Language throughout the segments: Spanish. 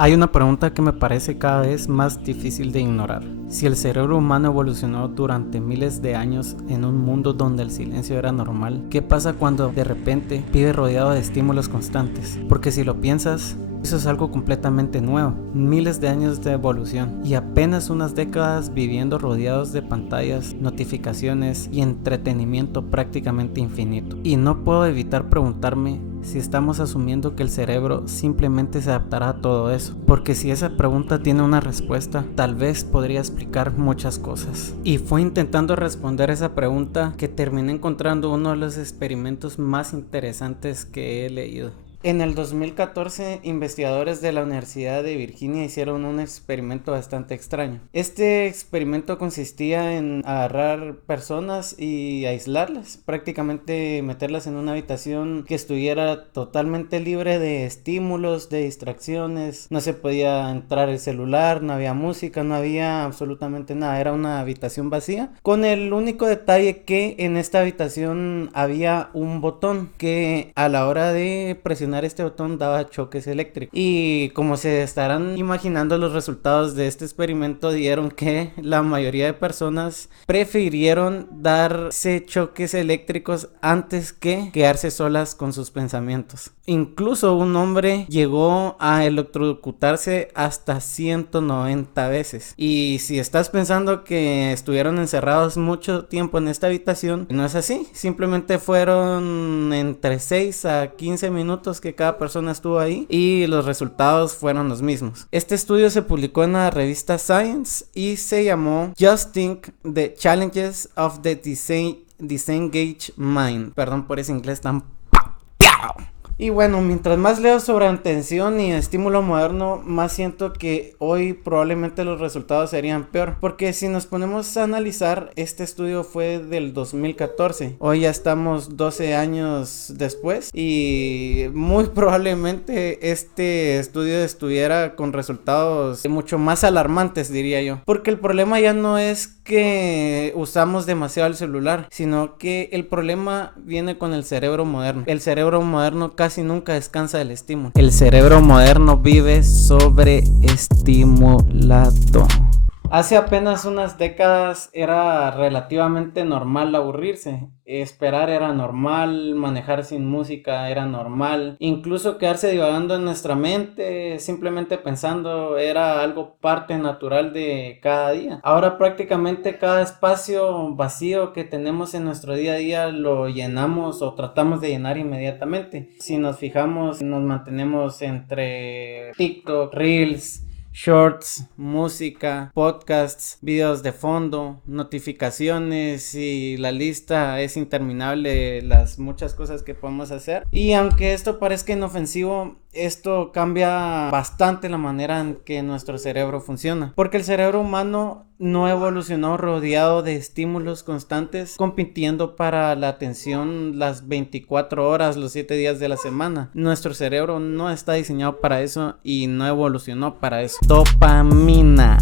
Hay una pregunta que me parece cada vez más difícil de ignorar. Si el cerebro humano evolucionó durante miles de años en un mundo donde el silencio era normal, ¿qué pasa cuando de repente vive rodeado de estímulos constantes? Porque si lo piensas, eso es algo completamente nuevo, miles de años de evolución y apenas unas décadas viviendo rodeados de pantallas, notificaciones y entretenimiento prácticamente infinito. Y no puedo evitar preguntarme si estamos asumiendo que el cerebro simplemente se adaptará a todo eso, porque si esa pregunta tiene una respuesta, tal vez podría explicar muchas cosas. Y fue intentando responder esa pregunta que terminé encontrando uno de los experimentos más interesantes que he leído. En el 2014, investigadores de la Universidad de Virginia hicieron un experimento bastante extraño. Este experimento consistía en agarrar personas y aislarlas, prácticamente meterlas en una habitación que estuviera totalmente libre de estímulos, de distracciones. No se podía entrar el celular, no había música, no había absolutamente nada. Era una habitación vacía, con el único detalle que en esta habitación había un botón que a la hora de presionar este botón daba choques eléctricos. Y como se estarán imaginando, los resultados de este experimento dieron que la mayoría de personas prefirieron darse choques eléctricos antes que quedarse solas con sus pensamientos. Incluso un hombre llegó a electrocutarse hasta 190 veces. Y si estás pensando que estuvieron encerrados mucho tiempo en esta habitación, no es así. Simplemente fueron entre 6 a 15 minutos que cada persona estuvo ahí y los resultados fueron los mismos. Este estudio se publicó en la revista Science y se llamó Just Think: The Challenges of the Disengaged Mind. Perdón por ese inglés tan Y bueno, mientras más leo sobre atención y estímulo moderno, más siento que hoy probablemente los resultados serían peor. Porque si nos ponemos a analizar, este estudio fue del 2014. Hoy ya estamos 12 años después y muy probablemente este estudio estuviera con resultados mucho más alarmantes, diría yo. Porque el problema ya no es que usamos demasiado el celular, sino que el problema viene con el cerebro moderno. El cerebro moderno casi nunca descansa del estímulo. El cerebro moderno vive sobreestimulado. Hace apenas unas décadas era relativamente normal aburrirse. Esperar era normal, manejar sin música era normal, incluso quedarse divagando en nuestra mente, simplemente pensando, era algo parte natural de cada día. Ahora prácticamente cada espacio vacío que tenemos en nuestro día a día lo llenamos o tratamos de llenar inmediatamente. Si nos fijamos, nos mantenemos entre TikTok, Reels, shorts, música, podcasts, videos de fondo, notificaciones, y la lista es interminable de las muchas cosas que podemos hacer. Y aunque esto parezca inofensivo, esto cambia bastante la manera en que nuestro cerebro funciona, porque el cerebro humano no evolucionó rodeado de estímulos constantes, compitiendo para la atención las 24 horas, los 7 días de la semana. Nuestro cerebro no está diseñado para eso y no evolucionó para eso. Dopamina,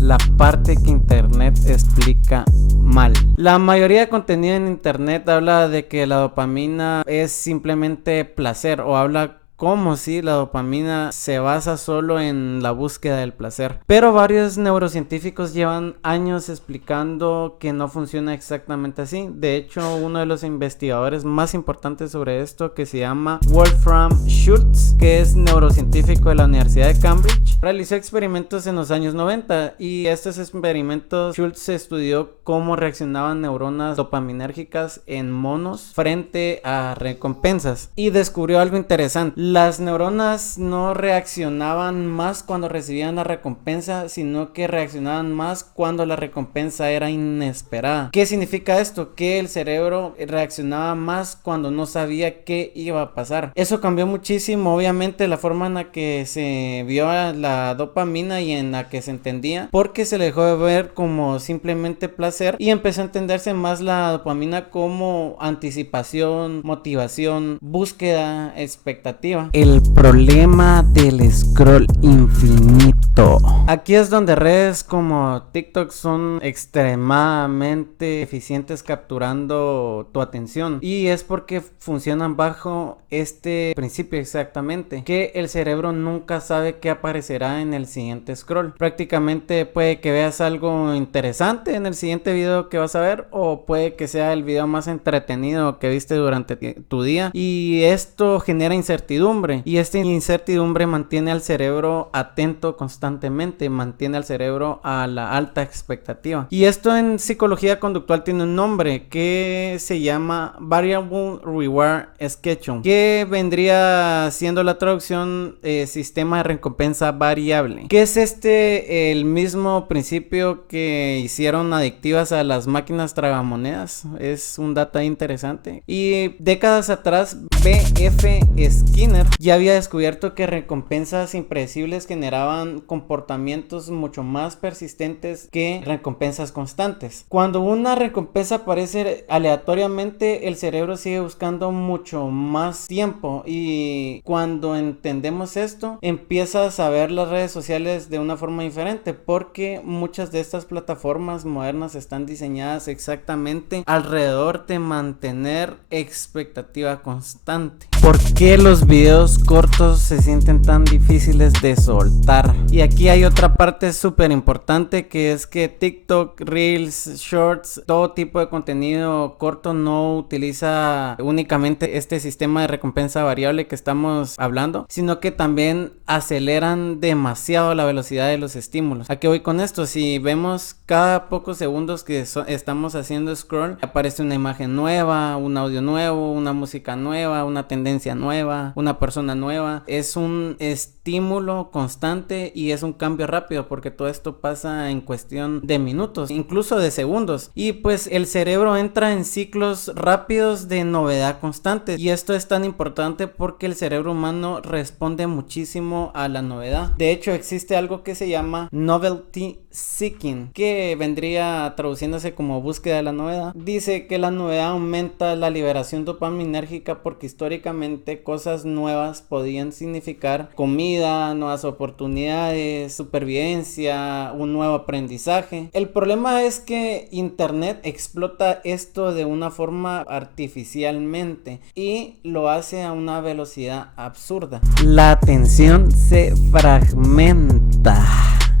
la parte que internet explica mal. La mayoría de contenido en internet habla de que la dopamina es simplemente placer, o habla como si la dopamina se basa solo en la búsqueda del placer. Pero varios neurocientíficos llevan años explicando que no funciona exactamente así. De hecho, uno de los investigadores más importantes sobre esto, que se llama Wolfram Schultz, que es neurocientífico de la Universidad de Cambridge, realizó experimentos en los años 90, y estos experimentos Schultz estudió cómo reaccionaban neuronas dopaminérgicas en monos frente a recompensas y descubrió algo interesante. Las neuronas no reaccionaban más cuando recibían la recompensa, sino que reaccionaban más cuando la recompensa era inesperada. ¿Qué significa esto? Que el cerebro reaccionaba más cuando no sabía qué iba a pasar. Eso cambió muchísimo, obviamente, la forma en la que se vio la dopamina y en la que se entendía, porque se le dejó de ver como simplemente placer y empezó a entenderse más la dopamina como anticipación, motivación, búsqueda, expectativa. El problema del scroll infinito. Aquí es donde redes como TikTok son extremadamente eficientes capturando tu atención, y es porque funcionan bajo este principio exactamente, que el cerebro nunca sabe qué aparecerá aparecerá en el siguiente scroll. Prácticamente puede que veas algo interesante en el siguiente video que vas a ver, o puede que sea el video más entretenido que viste durante tu día, y esto genera incertidumbre, y esta incertidumbre mantiene al cerebro atento constantemente, mantiene al cerebro a la alta expectativa. Y esto en psicología conductual tiene un nombre que se llama Variable Reward Schedule, que vendría siendo la traducción sistema de recompensa variable. ¿Qué es este? El mismo principio que hicieron adictivas a las máquinas tragamonedas. Es un dato interesante. Y décadas atrás, B.F. Skinner ya había descubierto que recompensas impredecibles generaban comportamientos mucho más persistentes que recompensas constantes. Cuando una recompensa aparece aleatoriamente, el cerebro sigue buscando mucho más tiempo, y cuando entendemos esto, empiezas a ver las redes sociales de una forma diferente, porque muchas de estas plataformas modernas están diseñadas exactamente alrededor de mantener expectativa constante. ¿Por qué los videos cortos se sienten tan difíciles de soltar? Y aquí hay otra parte súper importante, que es que TikTok, Reels, Shorts, todo tipo de contenido corto no utiliza únicamente este sistema de recompensa variable que estamos hablando, sino que también aceleran demasiado la velocidad de los estímulos. ¿A qué voy con esto? Si vemos cada pocos segundos que estamos haciendo scroll, aparece una imagen nueva, un audio nuevo, una música nueva, una tendencia nueva, una persona nueva. Es un estímulo constante y es un cambio rápido, porque todo esto pasa en cuestión de minutos, incluso de segundos, y pues el cerebro entra en ciclos rápidos de novedad constante, y esto es tan importante porque el cerebro humano responde muchísimo a la novedad. De hecho, existe algo que se llama novelty seeking, que vendría traduciéndose como búsqueda de la novedad. Dice que la novedad aumenta la liberación dopaminérgica, porque históricamente cosas nuevas podían significar comida, nuevas oportunidades, supervivencia, un nuevo aprendizaje. El problema es que internet explota esto de una forma artificialmente y lo hace a una velocidad absurda. La atención se fragmenta.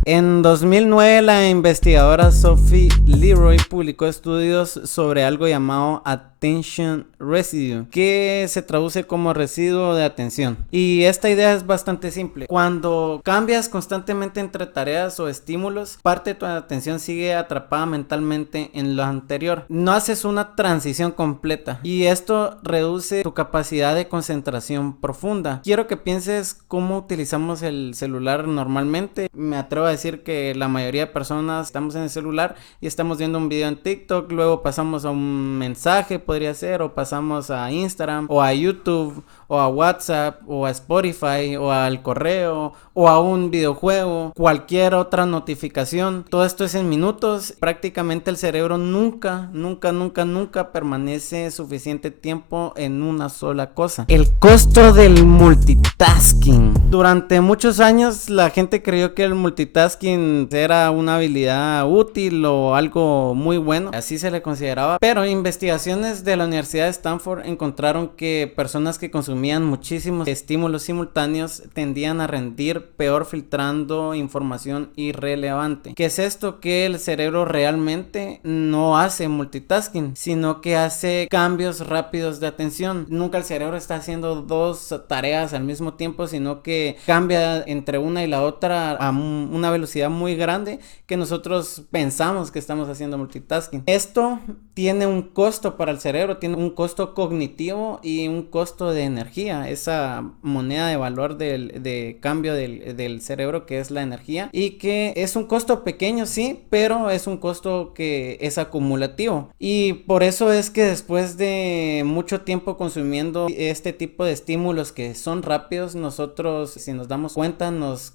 En 2009, la investigadora Sophie Leroy publicó estudios sobre algo llamado Attention Residue, que se traduce como residuo de atención. Y esta idea es bastante simple. Cuando cambias constantemente entre tareas o estímulos, parte de tu atención sigue atrapada mentalmente en lo anterior. No haces una transición completa, y esto reduce tu capacidad de concentración profunda. Quiero que pienses cómo utilizamos el celular normalmente. Me atrevo a decir que la mayoría de personas estamos en el celular y estamos viendo un video en TikTok, luego pasamos a un mensaje, podría ser, o pasamos a Instagram, o a YouTube, o a WhatsApp, o a Spotify, o al correo, o a un videojuego, cualquier otra notificación. Todo esto es en minutos. Prácticamente el cerebro nunca permanece suficiente tiempo en una sola cosa. El costo del multitasking. Durante muchos años la gente creyó que el multitasking era una habilidad útil o algo muy bueno, así se le consideraba, pero investigaciones de la Universidad de Stanford encontraron que personas que consumían muchísimos estímulos simultáneos tendían a rendir peor filtrando información irrelevante. ¿Qué es esto? Que el cerebro realmente no hace multitasking, sino que hace cambios rápidos de atención. Nunca el cerebro está haciendo dos tareas al mismo tiempo, sino que cambia entre una y la otra a una velocidad muy grande, que nosotros pensamos que estamos haciendo multitasking. Esto tiene un costo para el cerebro, tiene un costo cognitivo y un costo de energía, esa moneda de valor de cambio del cerebro, que es la energía, y que es un costo pequeño, sí, pero es un costo que es acumulativo, y por eso es que después de mucho tiempo consumiendo este tipo de estímulos que son rápidos, nosotros, si nos damos cuenta, nos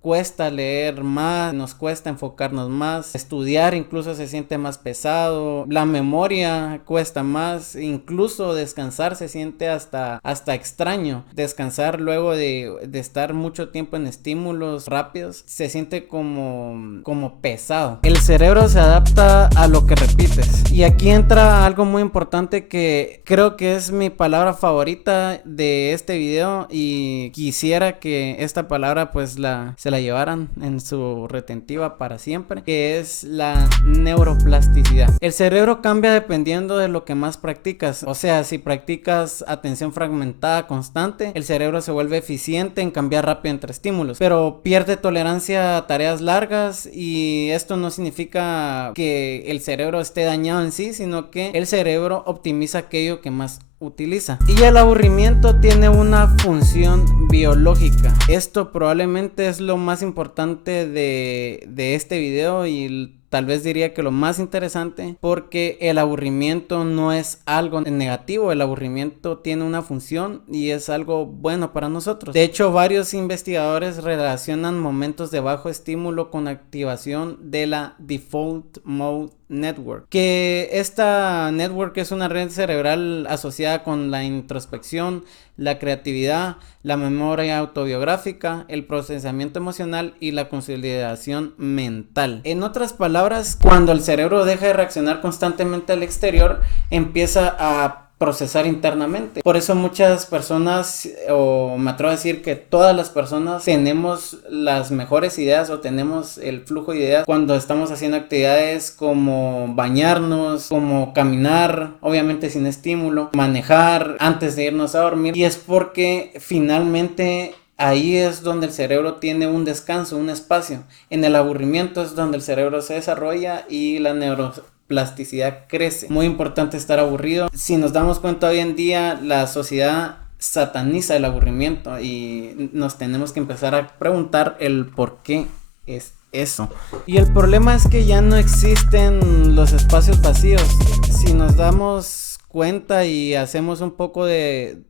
cuesta leer más, nos cuesta enfocarnos más, estudiar incluso se siente más pesado, la memoria cuesta más, incluso descansar se siente hasta extraño. Descansar luego de estar mucho tiempo en estímulos rápidos se siente como pesado. El cerebro se adapta a lo que repites, y aquí entra algo muy importante que creo que es mi palabra favorita de este video, y quisiera que esta palabra pues se se la llevaran en su retentiva para siempre, que es la neuroplasticidad. El cerebro cambia dependiendo de lo que más practicas. O sea, si practicas atención fragmentada constante, el cerebro se vuelve eficiente en cambiar rápido entre estímulos, pero pierde tolerancia a tareas largas, y esto no significa que el cerebro esté dañado en sí, sino que el cerebro optimiza aquello que más utiliza. Y el aburrimiento tiene una función biológica. Esto probablemente es lo más importante de este video, y tal vez diría que lo más interesante, porque el aburrimiento no es algo negativo. El aburrimiento tiene una función y es algo bueno para nosotros. De hecho, varios investigadores relacionan momentos de bajo estímulo con activación de la Default Mode Network, que esta network es una red cerebral asociada con la introspección, la creatividad, la memoria autobiográfica, el procesamiento emocional y la consolidación mental. En otras palabras, cuando el cerebro deja de reaccionar constantemente al exterior, empieza a procesar internamente. Por eso muchas personas, o me atrevo a decir que todas las personas, tenemos las mejores ideas o tenemos el flujo de ideas cuando estamos haciendo actividades como bañarnos, como caminar, obviamente sin estímulo, manejar antes de irnos a dormir, y es porque finalmente ahí es donde el cerebro tiene un descanso, un espacio. En el aburrimiento es donde el cerebro se desarrolla y la neuroplasticidad crece. Muy importante estar aburrido. Si nos damos cuenta, hoy en día la sociedad sataniza el aburrimiento y nos tenemos que empezar a preguntar el por qué es eso. Y el problema es que ya no existen los espacios vacíos. Si nos damos cuenta y hacemos un poco de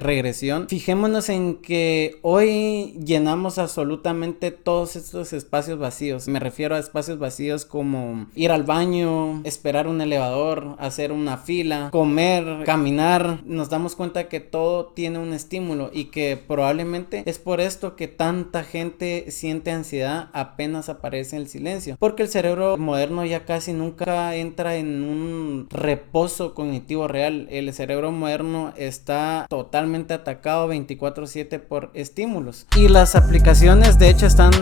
regresión, fijémonos en que hoy llenamos absolutamente todos estos espacios vacíos. Me refiero a espacios vacíos como ir al baño, esperar un elevador, hacer una fila, comer, caminar. Nos damos cuenta que todo tiene un estímulo, y que probablemente es por esto que tanta gente siente ansiedad apenas aparece el silencio, porque el cerebro moderno ya casi nunca entra en un reposo cognitivo real. El cerebro moderno está totalmente atacado 24/7 por estímulos, y las aplicaciones de hecho están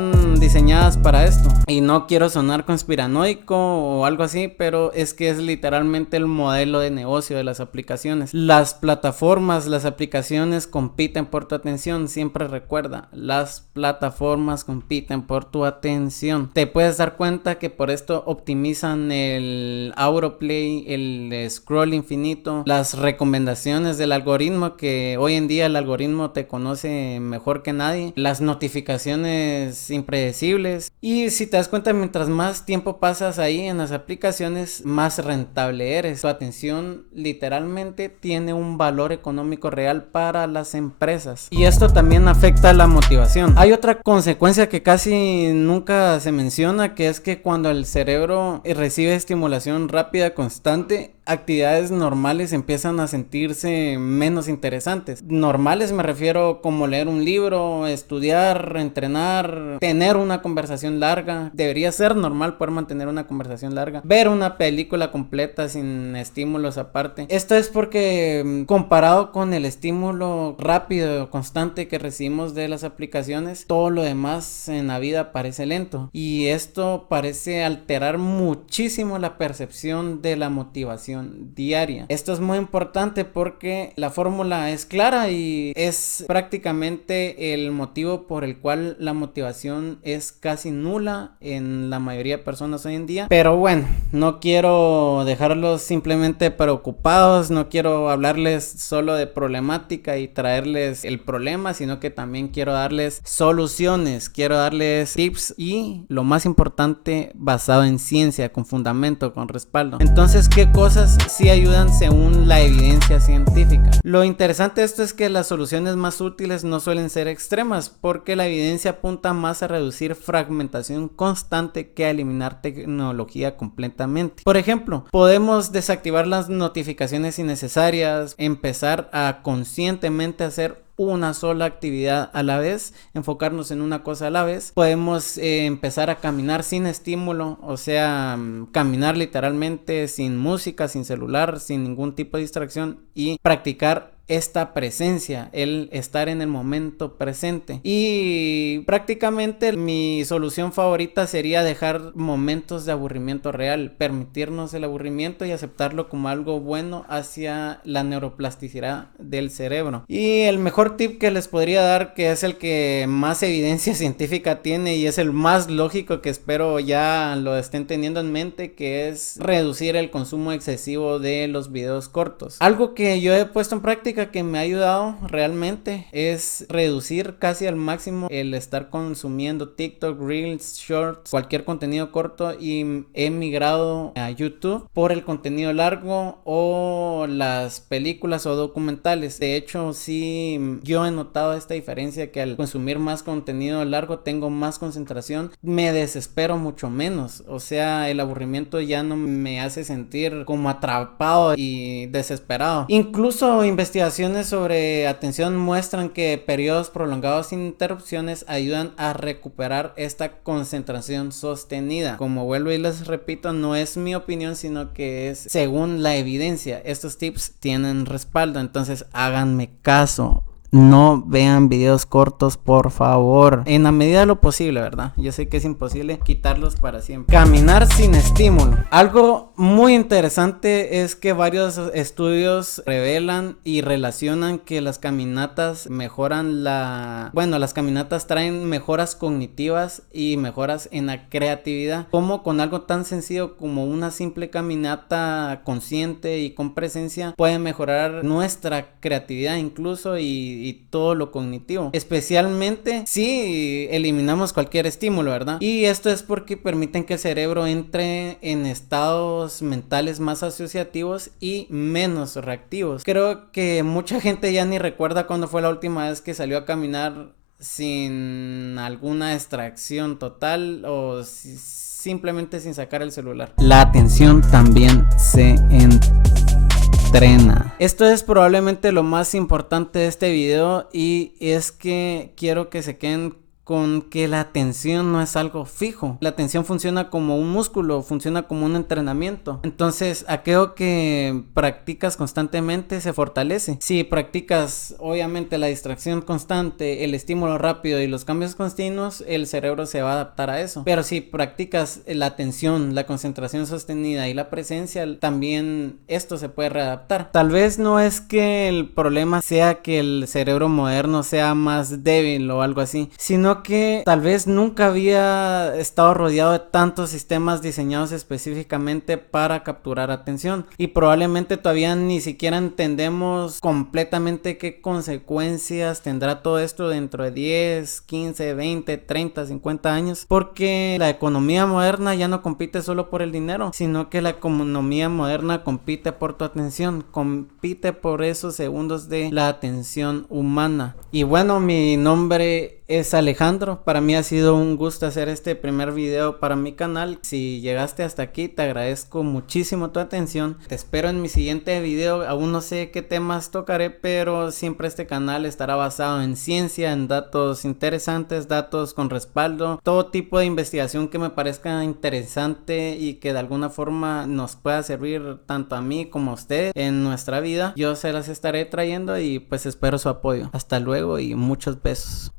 diseñadas para esto. Y no quiero sonar conspiranoico o algo así, pero es que es literalmente el modelo de negocio de las aplicaciones. Las plataformas, las aplicaciones compiten por tu atención. Siempre recuerda, las plataformas compiten por tu atención. Te puedes dar cuenta que por esto optimizan el autoplay, el scroll infinito, las recomendaciones del algoritmo, que hoy en día el algoritmo te conoce mejor que nadie, las notificaciones impredecibles. Y si te das cuenta, mientras más tiempo pasas ahí en las aplicaciones, más rentable eres. Tu atención literalmente tiene un valor económico real para las empresas, y esto también afecta a la motivación. Hay otra consecuencia que casi nunca se menciona, que es que cuando el cerebro recibe estimulación rápida constante, actividades normales empiezan a sentirse menos interesantes. Normales me refiero como leer un libro, estudiar, entrenar, tener una conversación larga. Debería ser normal poder mantener una conversación larga, ver una película completa sin estímulos aparte. Esto es porque comparado con el estímulo rápido, constante que recibimos de las aplicaciones, todo lo demás en la vida parece lento, y esto parece alterar muchísimo la percepción de la motivación diaria. Esto es muy importante porque la fórmula es clara y es prácticamente el motivo por el cual la motivación es casi nula en la mayoría de personas hoy en día. Pero bueno, no quiero dejarlos simplemente preocupados, no quiero hablarles solo de problemática y traerles el problema, sino que también quiero darles soluciones, quiero darles tips, y lo más importante, basado en ciencia, con fundamento, con respaldo. Entonces, ¿qué cosas sí ayudan según la evidencia científica? Lo interesante de esto es que las soluciones más útiles no suelen ser extremas, porque la evidencia apunta más a reducir fragmentación constante que a eliminar tecnología completamente. Por ejemplo, podemos desactivar las notificaciones innecesarias, empezar a conscientemente hacer una sola actividad a la vez, enfocarnos en una cosa a la vez. Podemos empezar a caminar sin estímulo, o sea, caminar literalmente sin música, sin celular, sin ningún tipo de distracción, y practicar esta presencia, el estar en el momento presente. Y prácticamente mi solución favorita sería dejar momentos de aburrimiento real, permitirnos el aburrimiento y aceptarlo como algo bueno hacia la neuroplasticidad del cerebro. Y el mejor tip que les podría dar, que es el que más evidencia científica tiene y es el más lógico, que espero ya lo estén teniendo en mente, que es reducir el consumo excesivo de los videos cortos. Algo que yo he puesto en práctica que me ha ayudado realmente es reducir casi al máximo el estar consumiendo TikTok, Reels, Shorts, cualquier contenido corto, y he migrado a YouTube por el contenido largo o las películas o documentales. De hecho, sí, yo he notado esta diferencia, que al consumir más contenido largo tengo más concentración, me desespero mucho menos, o sea, el aburrimiento ya no me hace sentir como atrapado y desesperado. Incluso investigaciones sobre atención muestran que periodos prolongados sin interrupciones ayudan a recuperar esta concentración sostenida. Como vuelvo y les repito, no es mi opinión, sino que es según la evidencia. Estos tips tienen respaldo, entonces háganme caso. No vean videos cortos, por favor, en la medida de lo posible, ¿verdad? Yo sé que es imposible quitarlos para siempre. Caminar sin estímulo. Algo muy interesante es que varios estudios revelan y relacionan que las caminatas mejoran las caminatas traen mejoras cognitivas y mejoras en la creatividad, como con algo tan sencillo como una simple caminata consciente y con presencia puede mejorar nuestra creatividad incluso y todo lo cognitivo, especialmente si eliminamos cualquier estímulo, ¿verdad? Y esto es porque permiten que el cerebro entre en estados mentales más asociativos y menos reactivos. Creo que mucha gente ya ni recuerda cuándo fue la última vez que salió a caminar sin alguna distracción total o simplemente sin sacar el celular. La atención también se entrena. Esto es probablemente lo más importante de este video, y es que quiero que se queden con que la atención no es algo fijo. La atención funciona como un músculo, funciona como un entrenamiento. Entonces, aquello que practicas constantemente se fortalece. Si practicas, obviamente, la distracción constante, el estímulo rápido y los cambios continuos, el cerebro se va a adaptar a eso. Pero si practicas la atención, la concentración sostenida y la presencia, también esto se puede readaptar. Tal vez no es que el problema sea que el cerebro moderno sea más débil o algo así, sino que tal vez nunca había estado rodeado de tantos sistemas diseñados específicamente para capturar atención, y probablemente todavía ni siquiera entendemos completamente qué consecuencias tendrá todo esto dentro de 10, 15, 20, 30, 50 años, porque la economía moderna ya no compite solo por el dinero, sino que la economía moderna compite por tu atención, compite por esos segundos de la atención humana. Y bueno, mi nombre es Alejandro. Para mí ha sido un gusto hacer este primer video para mi canal. Si llegaste hasta aquí, te agradezco muchísimo tu atención. Te espero en mi siguiente video. Aún no sé qué temas tocaré, pero siempre este canal estará basado en ciencia, en datos interesantes, datos con respaldo, todo tipo de investigación que me parezca interesante y que de alguna forma nos pueda servir tanto a mí como a usted en nuestra vida. Yo se las estaré trayendo y pues espero su apoyo. Hasta luego y muchos besos.